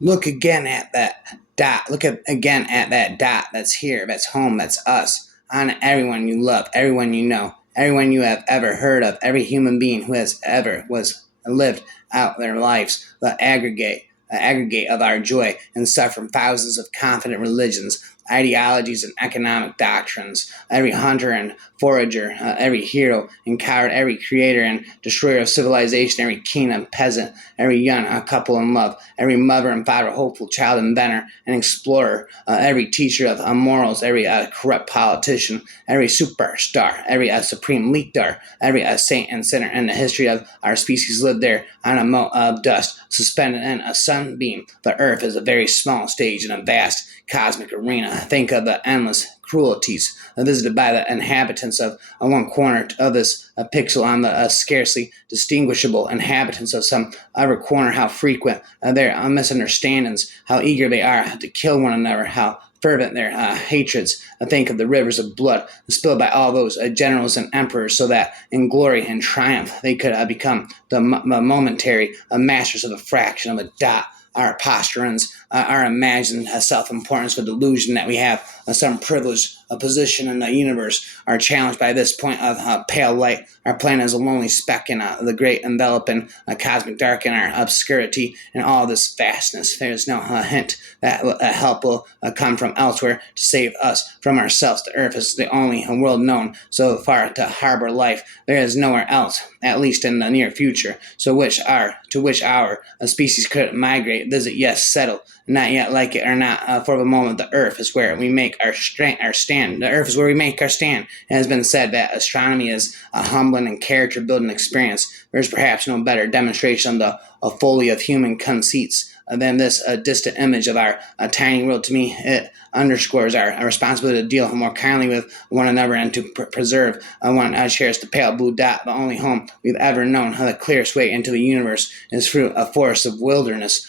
Look again at that dot. Again at that dot. That's here. That's home. That's us. On everyone you love, everyone you know, everyone you have ever heard of, every human being who has ever was lived out their lives. The aggregate of our joy and suffering. Thousands of confident religions, ideologies, and economic doctrines. Every hunter and forager, every hero and coward, every creator and destroyer of civilization, every king and peasant, every young couple in love, every mother and father, hopeful child, inventor and explorer, every teacher of morals, every corrupt politician, every superstar, every supreme leader, every saint and sinner in the history of our species lived there on a mote of dust, suspended in a sunbeam. The earth is a very small stage in a vast cosmic arena. Think of the endless cruelties visited by the inhabitants of one corner of this pixel on the scarcely distinguishable inhabitants of some other corner, how frequent their misunderstandings, how eager they are to kill one another, how fervent their hatreds. Think of the rivers of blood spilled by all those generals and emperors, so that in glory and triumph they could become the momentary masters of a fraction of a dot. Our posturings, our imagined self-importance, the delusion that we have some privileged position in the universe, are challenged by this point of pale light. Our planet is a lonely speck in the great enveloping cosmic dark. In our obscurity and all this vastness, there is no hint that help will come from elsewhere to save us from ourselves. The earth is the only world known so far to harbor life. There is nowhere else, at least in the near future, to which our species could migrate, visit, yes, settle. Not yet, like it or not, for the moment, the earth is where we make our stand. The earth is where we make our stand. It has been said that astronomy is a humbling and character-building experience. There is perhaps no better demonstration of the folly of human conceits than this distant image of our tiny world. To me, it underscores our responsibility to deal more kindly with one another and to preserve one cherish the pale blue dot, the only home we've ever known. The clearest way into the universe is through a forest wilderness.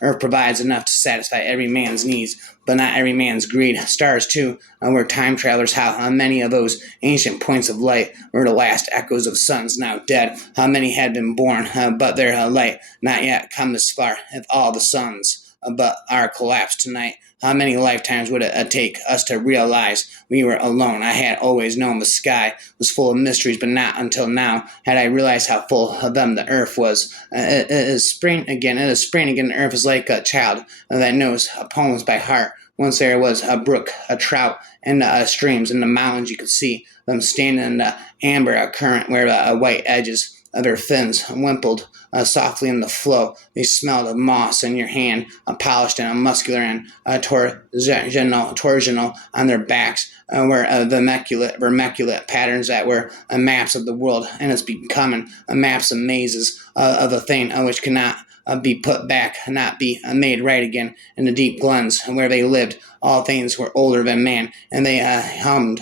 Earth provides enough to satisfy every man's needs, but not every man's greed. Stars, too, were time travelers. How many of those ancient points of light were the last echoes of suns now dead? How many had been born, but their light not yet come this far? If all the suns but are collapsed tonight, how many lifetimes would it take us to realize we were alone? I had always known the sky was full of mysteries, but not until now had I realized how full of them the earth was. It is spring again. It is spring again. The earth is like a child that knows poems by heart. Once there was a brook, a trout, and streams in the mountains. You could see them standing in the amber current where the white edges of their fins wimpled softly in the flow. They smelled of moss in your hand, polished and muscular and torsional on their backs, were vermiculate patterns that were maps of the world, and it's becoming maps of mazes of a thing which cannot be put back, not be made right again. In the deep glens where they lived, all things were older than man, and they hummed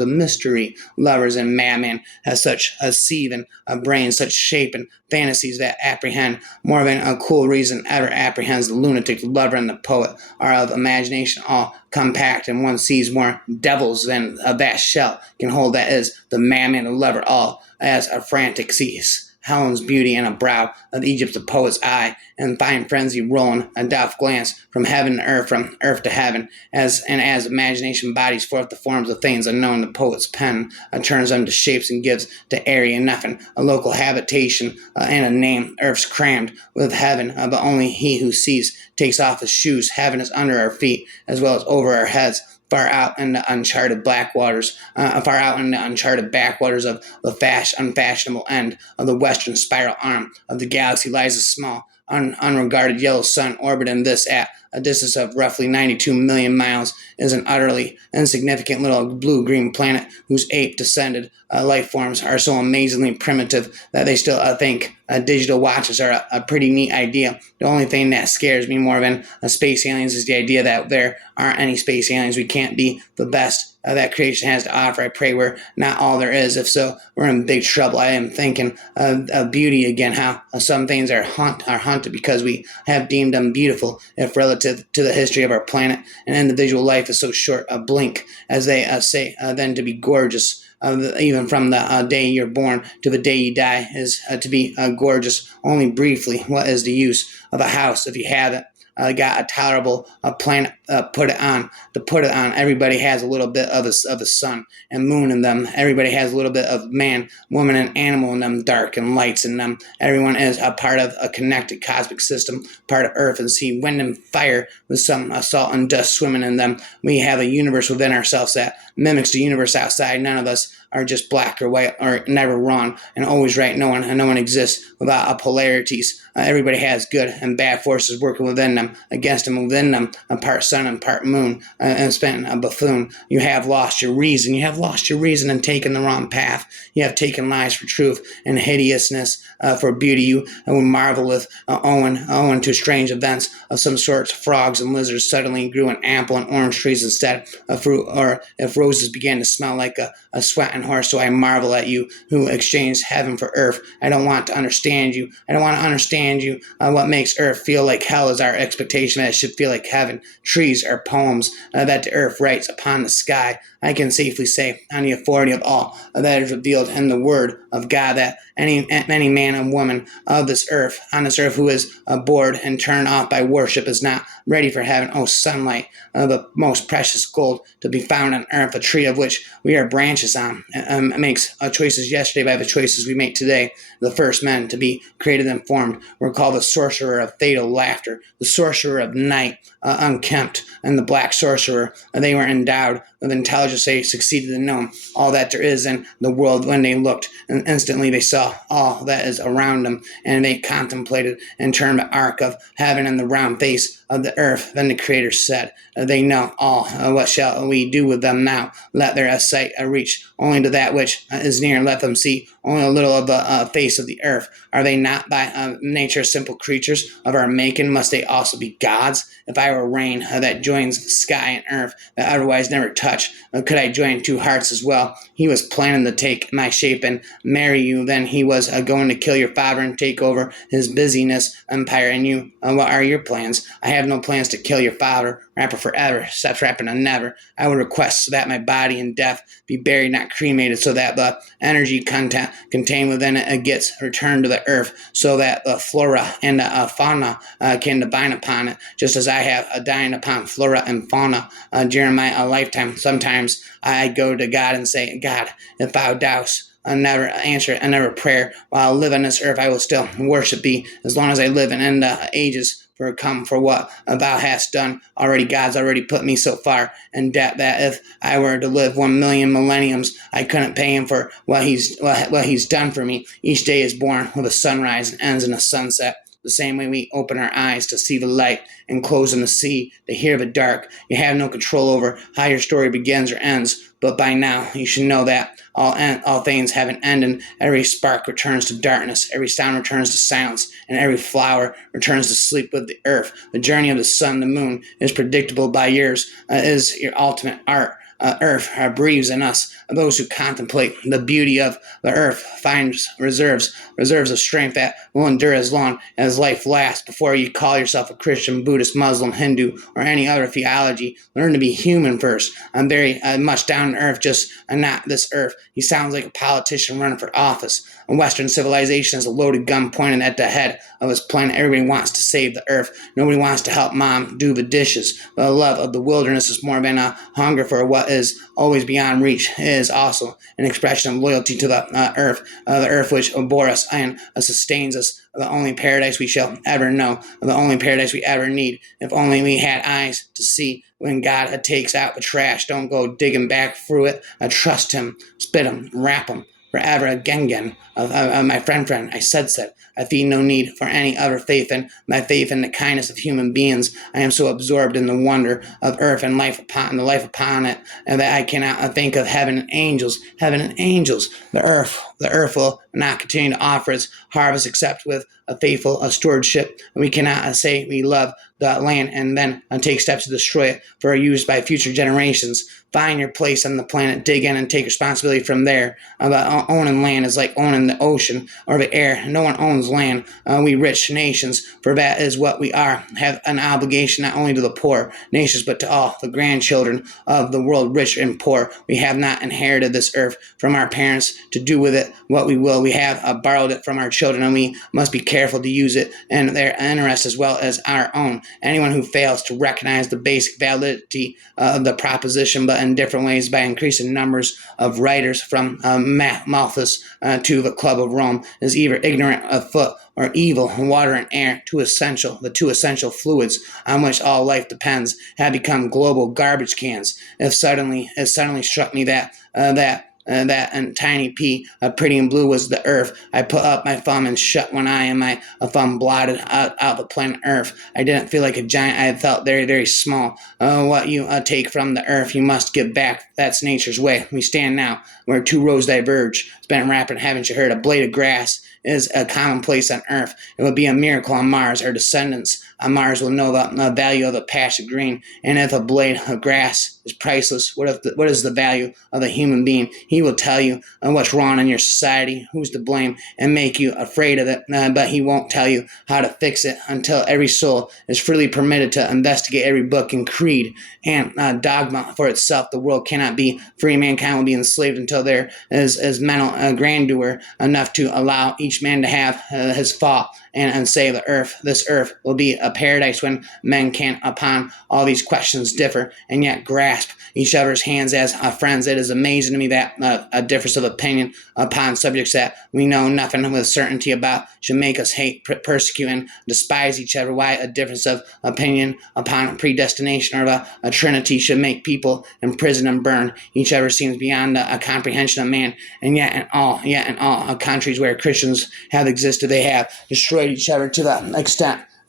a mystery. Lovers and madmen have such a sieve and a brain, such shape and fantasies that apprehend more than a cool reason ever apprehends. The lunatic, the lover, and the poet are of imagination all compact, and one sees more devils than a vast shell can hold. That is the madman, the lover, all as a frantic sees Helen's beauty in a brow of Egypt's a poet's eye, and fine frenzy rolling a doff glance from heaven to earth, from earth to heaven, as imagination bodies forth the forms of things unknown. The poet's pen turns them to shapes and gives to area nothing a local habitation and a name. Earth's crammed with heaven, but only he who sees takes off his shoes. Heaven is under our feet as well as over our heads. Far out in the uncharted backwaters of the unfashionable end of the western spiral arm of the galaxy lies a small, unregarded yellow sun orbiting this at a distance of roughly 92 million miles. Is an utterly insignificant little blue-green planet whose ape-descended life forms are so amazingly primitive that they still think digital watches are a pretty neat idea. The only thing that scares me more than space aliens is the idea that there aren't any space aliens. We can't be the best that creation has to offer. I pray we're not all there is. If so, we're in big trouble. I am thinking of beauty again, how some things are hunted because we have deemed them beautiful, if relative to the history of our planet. An individual life is so short a blink, as they say, then to be gorgeous. even from the day you're born to the day you die, is to be gorgeous only briefly. What is the use of a house if you haven't got a tolerable planet put it on to put it on? Everybody has a little bit of the sun and moon in them. Everybody has a little bit of man, woman, and animal in them, dark and lights in them. Everyone is a part of a connected cosmic system, part of earth and sea, wind and fire, with some salt and dust swimming in them. We have a universe within ourselves that mimics the universe outside. None of us are just black or white or never wrong and always right. No one exists without polarities. Everybody has good and bad forces working within them, against them, within them, part sun and part moon, and spent a buffoon. You have lost your reason. You have lost your reason and taken the wrong path. You have taken lies for truth and hideousness for beauty. You would marvel with owing to strange events of some sorts. Frogs and lizards suddenly grew in apple and orange trees instead of fruit, or if roses began to smell like a sweating horse. So I marvel at you who exchanged heaven for earth. I don't want to understand you. I don't want to understand you. What makes earth feel like hell is our expectation that it should feel like heaven. Trees are poems that the earth writes upon the sky. I can safely say, on the authority of all that is revealed in the word of God, that any man and woman of this earth, on this earth, who is bored and turned off by worship, is not ready for heaven. Oh, sunlight, the most precious gold to be found on earth, a tree of which we are branches on. Makes choices yesterday by the choices we make today. The first men to be created and formed were called the sorcerer of fatal laughter, the sorcerer of night, unkempt, and the black sorcerer. They were endowed with intelligence. They succeeded in knowing all that there is in the world. When they looked, and instantly they saw all that is around them, and they contemplated and turned the arc of heaven and the round face of the earth. Then the Creator said, they know all. What shall we do with them now? Let their sight reach only to that which is near. Let them see only a little of the face of the earth. Are they not by nature simple creatures of our making? Must they also be gods? If I were rain that joins the sky and earth that otherwise never touch, could I join two hearts as well? He was planning to take my shape and marry you. Then he was going to kill your father and take over his busyness empire. And you, what are your plans? I have no plans to kill your father. Rapper forever, stops rapping on never. I would request that my body in death be buried, not cremated, so that the energy content contained within it gets returned to the earth, so that the flora and the fauna can divine upon it, just as I have dined upon flora and fauna during my lifetime. Sometimes I go to God and say, God, if thou doubts, I never answer another prayer. While I live on this earth, I will still worship thee as long as I live and end the ages. For what thou hast done already. God's already put me so far in debt that if I were to live 1,000,000 millenniums, I couldn't pay him for what he's done for me. Each day is born with a sunrise and ends in a sunset. The same way we open our eyes to see the light and close in the sea to hear the dark. You have no control over how your story begins or ends, but by now you should know that all things have an end, and every spark returns to darkness, every sound returns to silence, and every flower returns to sleep with the earth. The journey of the sun, the moon, is predictable by years, is your ultimate art. Earth breathes in us. Those who contemplate the beauty of the earth finds reserves of strength that will endure as long as life lasts. Before you call yourself a Christian, Buddhist, Muslim, Hindu, or any other theology, learn to be human first. I'm very much down to earth, just not this earth. He sounds like a politician running for office. And Western civilization is a loaded gun pointed at the head of his planet. Everybody wants to save the earth. Nobody wants to help mom do the dishes. The love of the wilderness is more than a hunger for what is always beyond reach. It is also an expression of loyalty to the earth which bore us and sustains us. The only paradise we shall ever know, the only paradise we ever need. If only we had eyes to see when God takes out the trash. Don't go digging back through it. Trust him, spit him, wrap him. Forever again, my friend, I said, I feel no need for any other faith than my faith in the kindness of human beings. I am so absorbed in the wonder of earth and life upon it, and that I cannot think of heaven and angels. The earth the earth will not continue to offer its harvest except with a faithful stewardship. We cannot say we love the land and then take steps to destroy it for use by future generations. Find your place on the planet, dig in, and take responsibility from there. Owning land is like owning the ocean or the air. No one owns land. We rich nations, for that is what we are, have an obligation not only to the poor nations but to all the grandchildren of the world, rich and poor. We have not inherited this earth from our parents to do with it what we will. We have borrowed it from our children, and we must be careful to use it in their interest as well as our own. Anyone who fails to recognize the basic validity of the proposition, but in different ways by increasing numbers of writers from Malthus to the Club of Rome, is either ignorant of foot or evil. Water and air, the two essential fluids on which all life depends, have become global garbage cans. It suddenly struck me that and tiny p, pretty and blue, was the earth. I put up my thumb and shut one eye, and my thumb blotted out the planet Earth. I didn't feel like a giant. I felt very, very small. What you take from the earth, you must give back. That's nature's way. We stand now where two roads diverge. It's been rapid, haven't you heard? A blade of grass is a commonplace on Earth. It would be a miracle on Mars. Our descendants on Mars will know the value of a patch of green. And if a blade of grass is priceless, what is the value of a human being? He will tell you what's wrong in your society, who's to blame, and make you afraid of it. But he won't tell you how to fix it until every soul is freely permitted to investigate every book and creed and dogma for itself. The world cannot be free. Mankind will be enslaved until there is mental grandeur enough to allow each man to have his thought and say this earth will be a paradise when men can, upon all these questions, differ and yet grasp each other's hands as friends. It is amazing to me that a difference of opinion upon subjects that we know nothing with certainty about should make us hate, persecute, and despise each other. Why a difference of opinion upon predestination or a trinity should make people imprison and burn each other seems beyond a comprehension of man. And yet in all countries where Christians have existed, they have destroyed each other to the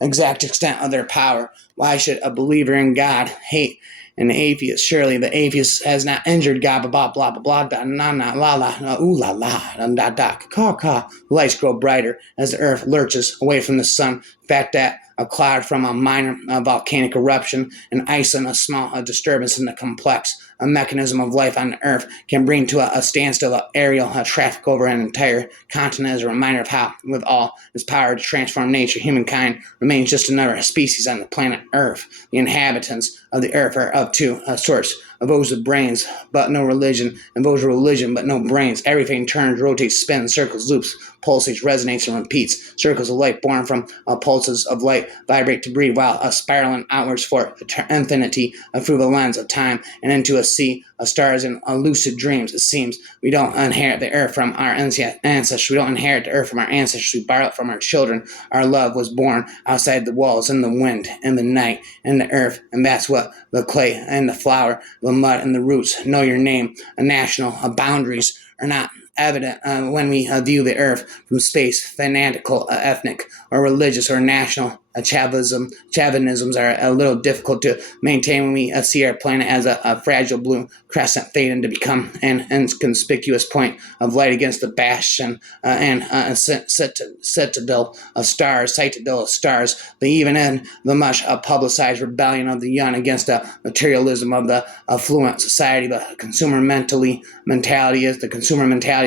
exact extent of their power. Why should a believer in God hate an atheist? Surely the atheist has not injured God, blah, blah, blah, blah, blah, na, na, la, la, ooh, la, la, da, da, caw, caw. Lights grow brighter as the earth lurches away from the sun. The fact that a cloud from a minor volcanic eruption, an ice and a small disturbance in the complex a mechanism of life on the earth can bring to a standstill aerial traffic over an entire continent is a reminder of how, with all its power to transform nature, humankind remains just another species on the planet Earth. The inhabitants of the earth are of two sorts: of those with brains but no religion, and those with religion but no brains. Everything turns, rotates, spins, circles, loops, pulsates, resonates, and repeats. Circles of light born from pulses of light vibrate to breathe while spiraling outwards for infinity through the lens of time and into a sea of stars and lucid dreams. It seems we don't inherit the earth from our ancestors. We don't inherit the earth from our ancestors. We borrow it from our children. Our love was born outside the walls, in the wind, in the night, in the earth, and that's what the clay and the flower, the mud and the roots. Know your name. National boundaries are not evident when we view the earth from space. Fanatical, ethnic, or religious, or national chauvinisms are a little difficult to maintain when we see our planet as a fragile blue crescent fading to become an inconspicuous point of light against the bastion and citadel of stars. But even in the much publicized rebellion of the young against the materialism of the affluent society, the consumer mentality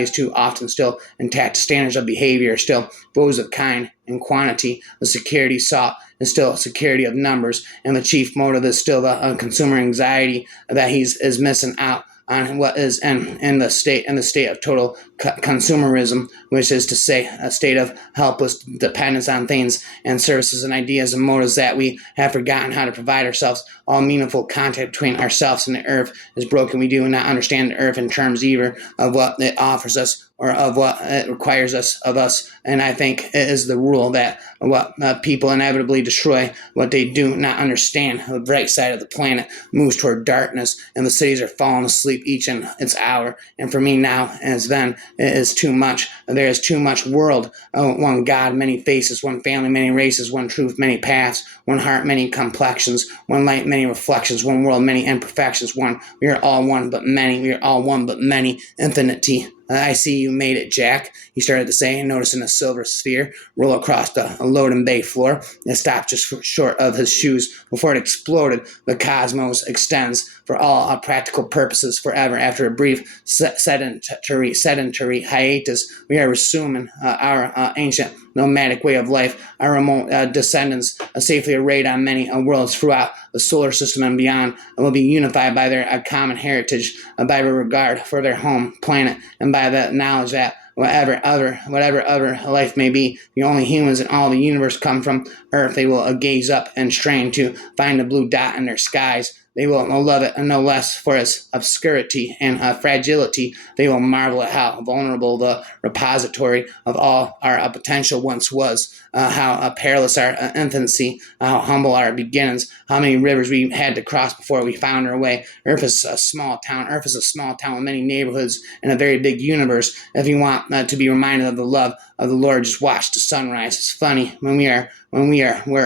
is too often still intact. Standards of behavior are still those of kind and quantity. The security sought is still security of numbers, and the chief motive is still the consumer anxiety that is missing out on what is in the state of total consumerism, which is to say a state of helpless dependence on things and services and ideas and motives that we have forgotten how to provide ourselves. All meaningful contact between ourselves and the earth is broken. We do not understand the earth in terms either of what it offers us or of what it requires of us. And I think it is the rule that what people inevitably destroy, what they do not understand. The bright side of the planet moves toward darkness, and the cities are falling asleep each in its hour. And for me now, as then, it is too much. There is too much world. One God, many faces, one family, many races, one truth, many paths, one heart, many complexions, one light, many reflections, one world, many imperfections, one. We are all one but many. We are all one but many. Infinity. I see you made it, Jack, he started to say, noticing a silver sphere roll across the loading bay floor. It stopped just short of his shoes before it exploded. The cosmos extends for all practical purposes forever. After a brief sedentary hiatus, we are resuming our ancient nomadic way of life. Our remote descendants, safely arrayed on many worlds throughout the solar system and beyond, will be unified by their common heritage, by the regard for their home planet, and by the knowledge that whatever other life may be, the only humans in all the universe come from Earth. They will gaze up and strain to find the blue dot in their skies. They will love it no less for its obscurity and fragility. They will marvel at how vulnerable the repository of all our potential once was, how perilous our infancy, how humble our beginnings, how many rivers we had to cross before we found our way. Earth is a small town. Earth is a small town with many neighborhoods and a very big universe. If you want to be reminded of the love of the Lord, just watch the sunrise. It's funny we're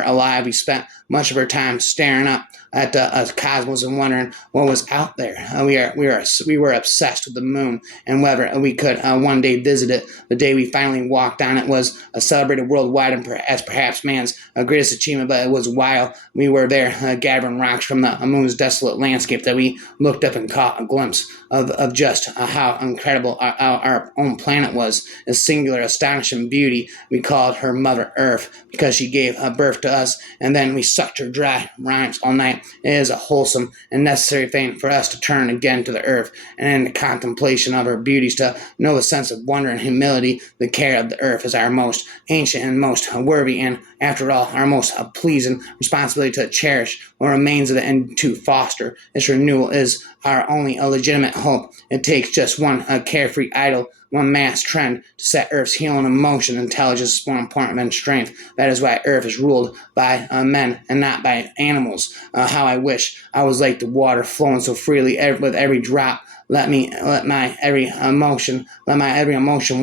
alive. We spent much of our time staring up at the cosmos and wondering what was out there. We were obsessed with the moon and whether we could one day visit it. The day we finally walked on it was celebrated worldwide as perhaps man's greatest achievement, but it was while we were there gathering rocks from the moon's desolate landscape that we looked up and caught a glimpse of just how incredible our own planet was. A singular, astonishing beauty. We called her Mother Earth because she gave birth to us, and then we sucked her dry rhymes all night. It is a wholesome and necessary thing for us to turn again to the earth, and in the contemplation of her beauties to know a sense of wonder and humility. The care of the earth is our most ancient and most worthy, and after all, our most pleasing responsibility to cherish what remains of it and to foster its renewal is our only legitimate hope. It takes just one carefree idle, one mass trend to set Earth's healing in motion. Intelligence is more important than strength. That is why Earth is ruled by men and not by animals. How I wish I was like the water flowing so freely with every drop. Let my every emotion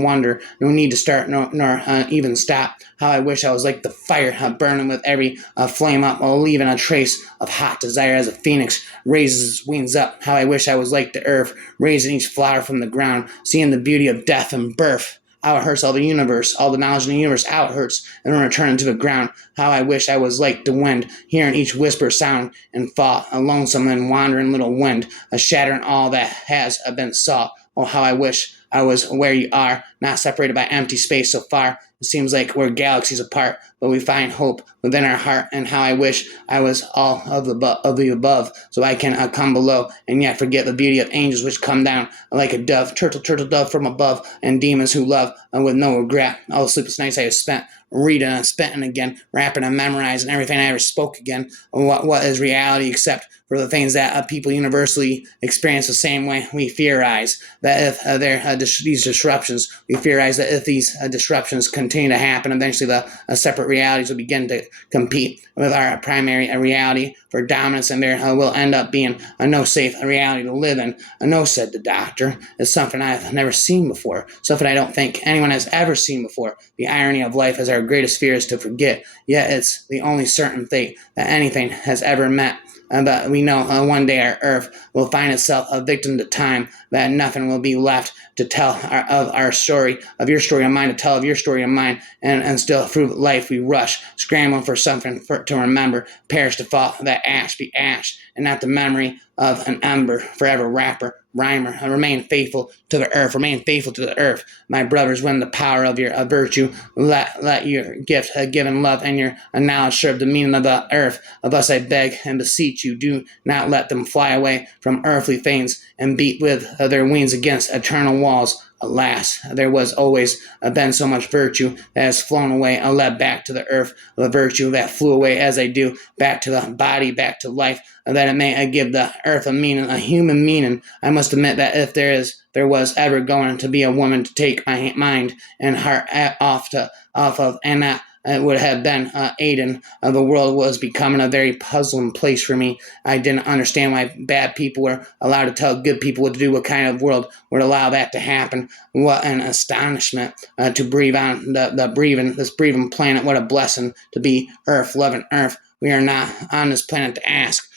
wonder. No need to start nor even stop. How I wish I was like the fire burning with every flame up, while leaving a trace of hot desire as a phoenix raises its wings up. How I wish I was like the earth, raising each flower from the ground, seeing the beauty of death and birth. How it hurts all the universe, all the knowledge in the universe, how it hurts, and then return to the ground. How I wish I was like the wind, hearing each whisper sound and fall, a lonesome and wandering little wind, a shattering all that has been saw. Oh, how I wish I was where you are, not separated by empty space so far. It seems like we're galaxies apart, but we find hope within our heart. And how I wish I was all of the above, so I can come below and yet forget the beauty of angels which come down like a dove, turtle dove from above, and demons who love with no regret. All the sleepless nights I have spent reading and spitting again, rapping and memorizing everything I ever spoke again. What is reality except for the things that people universally experience the same way we theorize? That if these disruptions, we theorize that if these disruptions continue to happen, eventually the separate realities will begin to compete with our primary reality for dominance, and there will end up being a no safe reality to live in. No, said the doctor. It's something I've never seen before, something I don't think anyone has ever seen before. The irony of life is our greatest fear is to forget, yet it's the only certain fate that anything has ever met. But we know one day our Earth will find itself a victim to time, that nothing will be left to tell of our story, of your story and mine, to tell of your story and mine, and still through life we rush, scrambling for something to remember, perish to fall, that ash be ash, and not the memory of an ember, forever rhymer. Remain faithful to the earth, remain faithful to the earth. My brothers, when the power of your virtue, let your gift, given love, and your knowledge serve the meaning of the earth. Of us I beg and beseech you, do not let them fly away from earthly things and beat with their wings against eternal walls. Alas, there was always been so much virtue that has flown away, led back to the earth, the virtue that flew away as I do, back to the body, back to life, that it may give the earth a meaning, a human meaning. I must admit that if there was ever going to be a woman to take my mind and heart off of, and that it would have been Aiden. The world was becoming a very puzzling place for me. I didn't understand why bad people were allowed to tell good people what to do. What kind of world would allow that to happen? What an astonishment to breathe on this breathing planet. What a blessing to be Earth, loving Earth. We are not on this planet to ask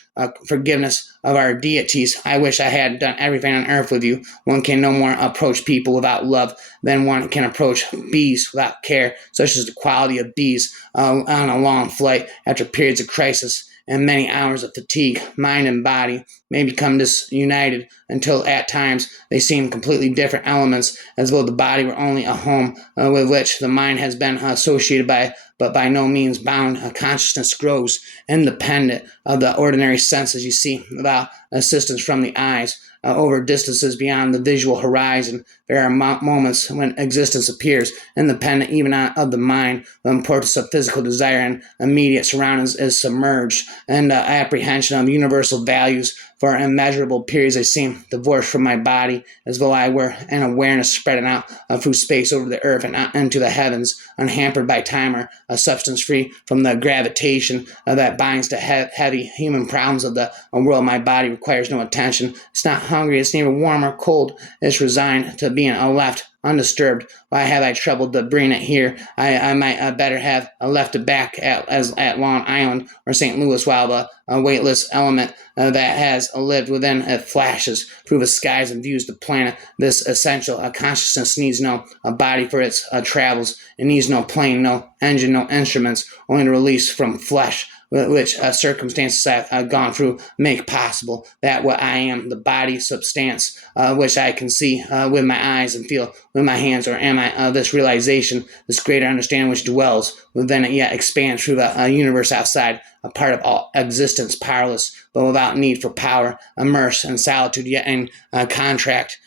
forgiveness of our deities. I wish I had done everything on earth with you. One can no more approach people without love than one can approach bees without care, such as the quality of bees on a long flight after periods of crisis and many hours of fatigue. Mind and body may become disunited until at times they seem completely different elements, as though the body were only a home with which the mind has been associated by, but by no means bound. Consciousness grows independent of the ordinary senses you see, without assistance from the eyes. Over distances beyond the visual horizon, there are moments when existence appears independent even of the mind. The importance of physical desire and immediate surroundings is submerged, and apprehension of universal values for immeasurable periods. I seem divorced from my body, as though I were an awareness spreading out through space over the earth and into the heavens, unhampered by time, or a substance free from the gravitation that binds to heavy human problems of the world. My body requires no attention. It's not hungry. It's neither warm or cold. It's resigned to being left undisturbed. Why have I troubled to bring it here? I might better have left it back at Long Island or St. Louis, while the weightless element that has lived within it flashes through the skies and views the planet. This essential consciousness needs no body for its travels. It needs no plane, no engine, no instruments, only the release from flesh, which circumstances I've gone through make possible. That what I am, the body substance, which I can see with my eyes and feel with my hands, or am I this realization, this greater understanding which dwells within it, yet expands through the universe outside, a part of all existence, powerless but without need for power, immersed in solitude, yet in contact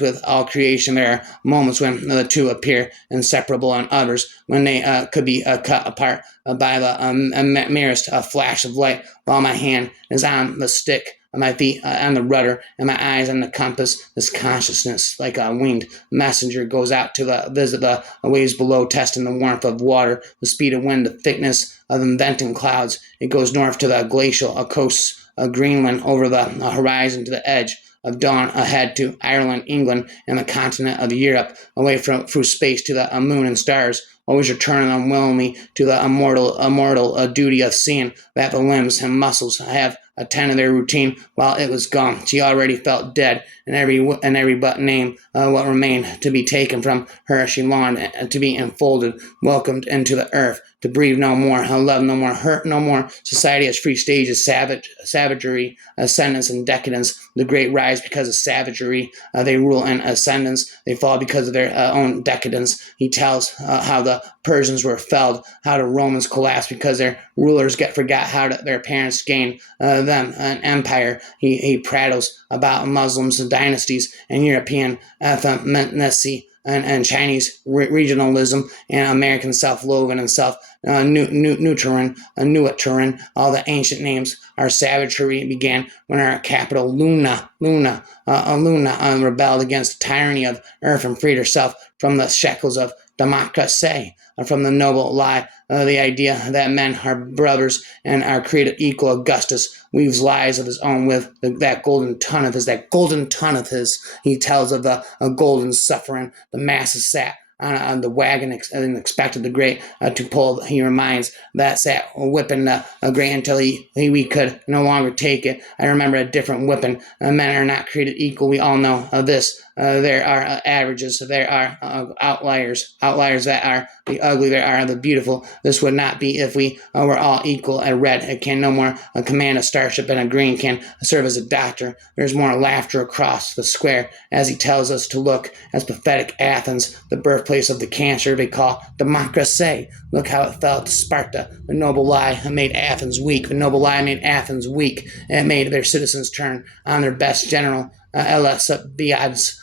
with all creation. There are moments when the two appear inseparable, and others when they could be cut apart by the merest flash of light, while my hand is on the stick, my feet on the rudder, and my eyes on the compass. This consciousness, like a winged messenger, goes out to visit the waves below, testing the warmth of water, the speed of wind, the thickness of inventing clouds. It goes north to the glacial coasts of Greenland, over the horizon to the edge of dawn, ahead to Ireland, England, and the continent of Europe, away through space to the moon and stars, always returning unwillingly to the immortal duty of seeing that the limbs and muscles have attended their routine while it was gone. She already felt dead, and every but name what remained to be taken from her. She longed to be enfolded, welcomed into the earth, to breathe no more, love no more, hurt no more. Society has three stages: savagery, ascendance, and decadence. The great rise because of savagery. They rule in ascendance. They fall because of their own decadence. He tells how the Persians were felled, how the Romans collapsed because their rulers forgot how their parents gained them an empire. He prattles about Muslims and dynasties and European effeminacy and Chinese regionalism and American self-loathing and self-nurturing. All the ancient names. Our savagery began when our capital Luna rebelled against the tyranny of earth and freed herself from the shackles of democracy, from the noble lie, the idea that men are brothers and are created equal. Augustus weaves lies of his own with that golden tongue of his. He tells of the golden suffering. The masses sat on the wagon and expected the great to pull. He reminds that sat whipping the great until we could no longer take it. I remember a different whipping. Men are not created equal. We all know this. There are averages. There are outliers that are the ugly. There are the beautiful. This would not be if we were all equal. A red can no more command a starship, and a green can serve as a doctor. There's more laughter across the square as he tells us to look as pathetic Athens, the birthplace of the cancer they call democracy. Look how it fell to Sparta. The noble lie made Athens weak. It made their citizens turn on their best general. Alcibiades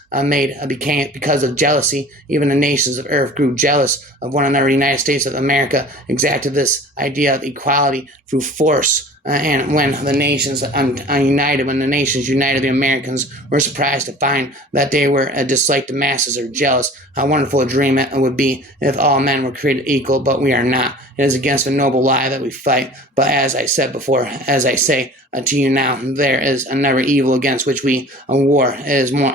became, because of jealousy, even the nations of earth grew jealous of one another. The United States of America exacted this idea of equality through force. And when the nations united, the Americans were surprised to find that they were just like the masses are jealous. How wonderful a dream it would be if all men were created equal, but we are not. It is against a noble lie that we fight. But as I said before, as I say to you now, there is another evil against which we war. It is more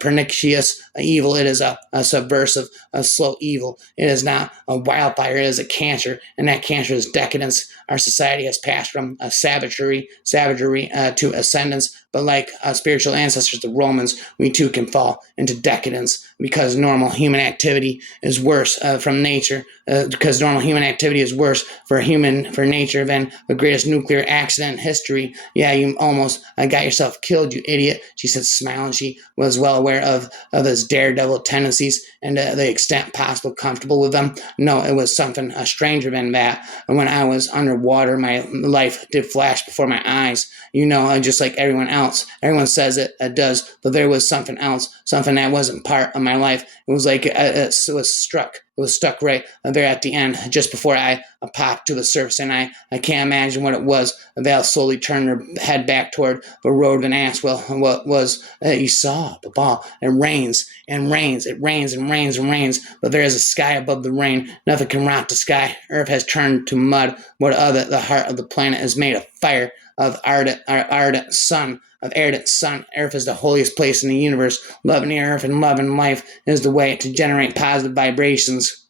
pernicious evil. It is a subversive, a slow evil. It is not a wildfire. It is a cancer, and that cancer is decadence. Our society has passed from savagery to ascendance. But like spiritual ancestors, the Romans, we too can fall into decadence because normal human activity is worse from nature. Because normal human activity is worse for nature than the greatest nuclear accident in history. Yeah, you almost got yourself killed, you idiot. She said, smiling. She was well aware of his daredevil tendencies and the extent possible comfortable with them. No, it was something stranger than that. When I was underwater, my life did flash before my eyes. Just like everyone else. Everyone says it does, but there was something else, something that wasn't part of my life. It was like it was struck. It was stuck right there at the end, just before I popped to the surface, and I can't imagine what it was. Val slowly turned her head back toward the road and asked, well, what was you saw? Papa, it rains and rains. It rains and rains and rains, but there is a sky above the rain. Nothing can rot the sky. Earth has turned to mud. What other? The heart of the planet is made of fire, of ardent sun. Of ardent sun. Earth is the holiest place in the universe. Loving the earth and loving life is the way to generate positive vibrations.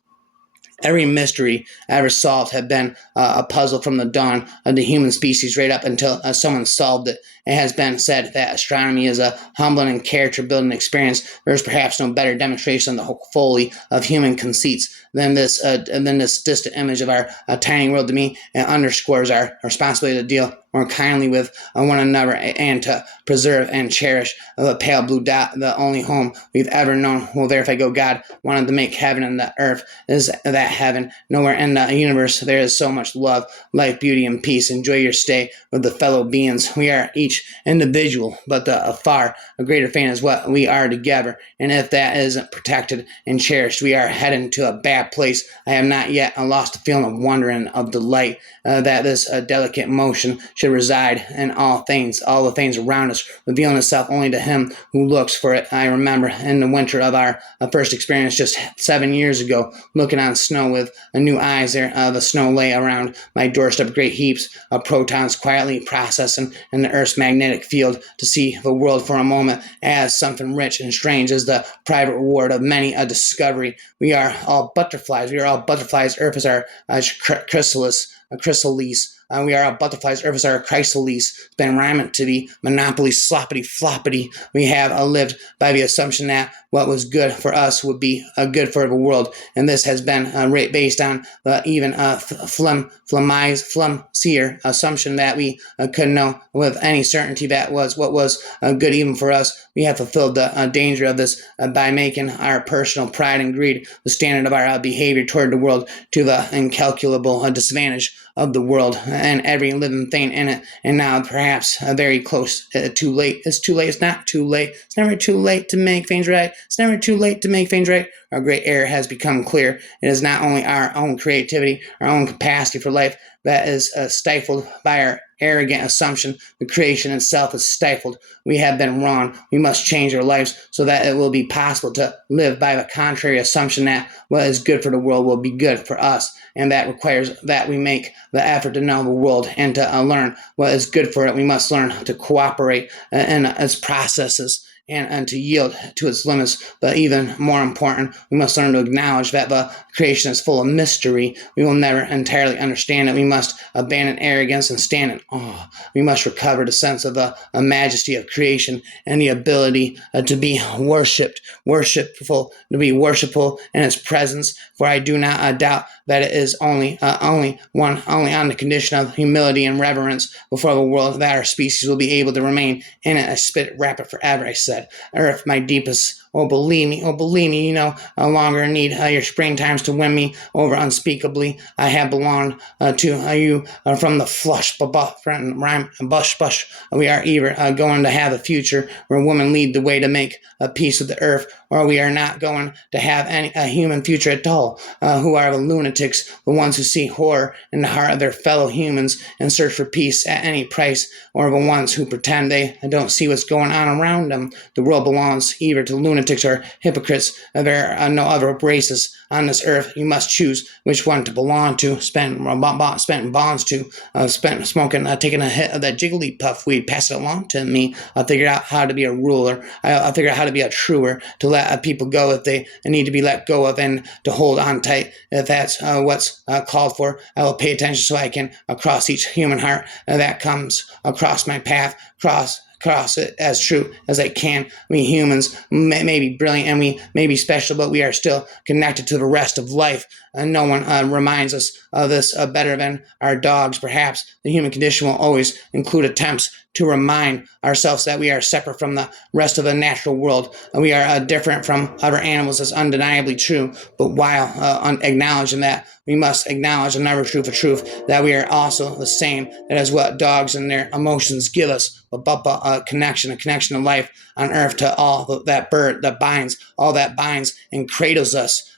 Every mystery ever solved had been a puzzle from the dawn of the human species right up until someone solved it. It has been said that astronomy is a humbling and character-building experience. There is perhaps no better demonstration of the folly of human conceits than this distant image of our tiny world. To me, it underscores our responsibility to deal more kindly with one another and to preserve and cherish the pale blue dot, the only home we've ever known. Well, there, if I go, God wanted to make heaven and the earth is that heaven. Nowhere in the universe there is so much love, life, beauty, and peace. Enjoy your stay with the fellow beings. We are each individual, but a greater fan is what we are together. And if that isn't protected and cherished, we are heading to a bad place. I have not yet lost the feeling of wonder and of delight that this delicate motion should reside in all the things around us, revealing itself only to him who looks for it. I remember in the winter of our first experience just 7 years ago, looking on snow with new eyes there. The snow lay around my doorstep, great heaps of protons quietly processing in the Earth's magnetic field. To see the world for a moment as something rich and strange is the private reward of many a discovery. We are all butterflies. Earth is our chrysalis. We are all butterflies. Earth is our chrysalis. It's been rhyming to be monopoly, sloppity, floppity. We have lived by the assumption that what was good for us would be good for the world. And this has been based on even flimsier assumption that we could know with any certainty that was what was good even for us. We have fulfilled the danger of this by making our personal pride and greed the standard of our behavior toward the world, to the incalculable disadvantage of the world and every living thing in it. And now perhaps very close, too late. It's too late. It's not too late. It's never too late to make things right. It's never too late to make things right. Our great error has become clear. It is not only our own creativity, our own capacity for life that is stifled by our arrogant assumption. The creation itself is stifled. We have been wrong. We must change our lives so that it will be possible to live by the contrary assumption that what is good for the world will be good for us. And that requires that we make the effort to know the world and to learn what is good for it. We must learn to cooperate in its processes and to yield to its limits. But even more important, we must learn to acknowledge that the creation is full of mystery. We will never entirely understand it. We must abandon arrogance and stand in awe. We must recover the sense of the majesty of creation and the ability to be worshipful in its presence. For I do not doubt that it is only on the condition of humility and reverence before the world that our species will be able to remain in it. I spit rapid forever, I said. Earth, my deepest. Oh, believe me, no longer need your springtimes to win me over unspeakably. I have belonged to you from the flush, rhyme, bush. We are either going to have a future where women lead the way to make a peace with the earth, or we are not going to have a human future at all. Who are the lunatics, the ones who see horror in the heart of their fellow humans and search for peace at any price, or the ones who pretend they don't see what's going on around them? The world belongs either to lunatics lunatics or hypocrites. There are no other races on this earth. You must choose which one to belong to, spend bonds to, spend smoking, taking a hit of that Jigglypuff weed, pass it along to me. I'll figure out how to be a ruler. I'll figure out how to be a truer, to let people go if they need to be let go of, and to hold on tight if that's what's called for. I will pay attention so I can cross each human heart that comes across my path, cross it as true as I can. We humans may be brilliant and we may be special, but we are still connected to the rest of life. No one reminds us of this better than our dogs. Perhaps the human condition will always include attempts to remind ourselves that we are separate from the rest of the natural world. We are different from other animals. That's undeniably true. But while acknowledging that, we must acknowledge another truth, a truth that we are also the same. That is what dogs and their emotions give us. A connection of life on earth to all that bird that binds, all that binds and cradles us,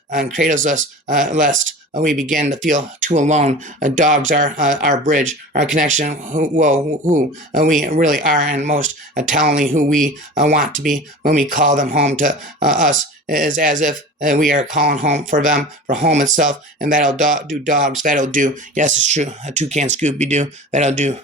lest we begin to feel too alone. Dogs are our bridge, our connection, who we really are, and most tellingly who we want to be when we call them home to us. Is as if we are calling home for them, for home itself, and that'll do dogs. That'll do. Yes, it's true. A toucan Scooby-Doo. That'll do.